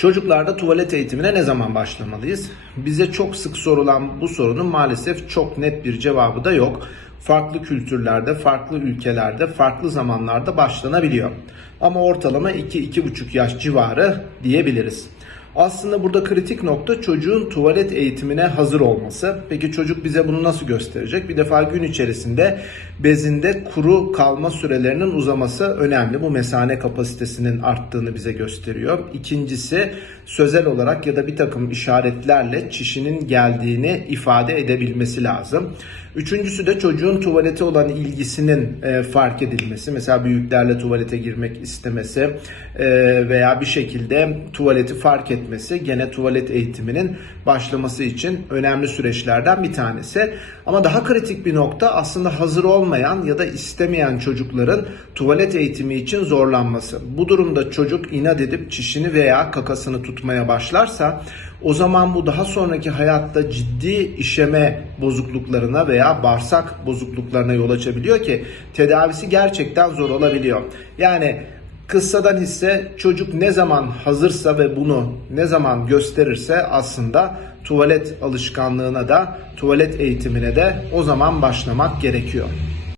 Çocuklarda tuvalet eğitimine ne zaman başlamalıyız? Bize çok sık sorulan bu sorunun maalesef çok net bir cevabı da yok. Farklı kültürlerde, farklı ülkelerde, farklı zamanlarda başlanabiliyor. Ama ortalama 2-2,5 yaş civarı diyebiliriz. Aslında burada kritik nokta çocuğun tuvalet eğitimine hazır olması. Peki çocuk bize bunu nasıl gösterecek? Bir defa gün içerisinde bezinde kuru kalma sürelerinin uzaması önemli. Bu mesane kapasitesinin arttığını bize gösteriyor. İkincisi sözel olarak ya da bir takım işaretlerle çişinin geldiğini ifade edebilmesi lazım. Üçüncüsü de çocuğun tuvalete olan ilgisinin e, fark edilmesi. Mesela büyüklerle tuvalete girmek istemesi e, veya bir şekilde tuvaleti fark etmesi gene tuvalet eğitiminin başlaması için önemli süreçlerden bir tanesi. Ama daha kritik bir nokta aslında hazır olmayan ya da istemeyen çocukların tuvalet eğitimi için zorlanması. Bu durumda çocuk inat edip çişini veya kakasını tutmaya başlarsa o zaman bu daha sonraki hayatta ciddi işeme bozukluklarına veya bağırsak bozukluklarına yol açabiliyor ki tedavisi gerçekten zor olabiliyor. Yani kıssadan hisse çocuk ne zaman hazırsa ve bunu ne zaman gösterirse aslında tuvalet alışkanlığına da tuvalet eğitimine de o zaman başlamak gerekiyor.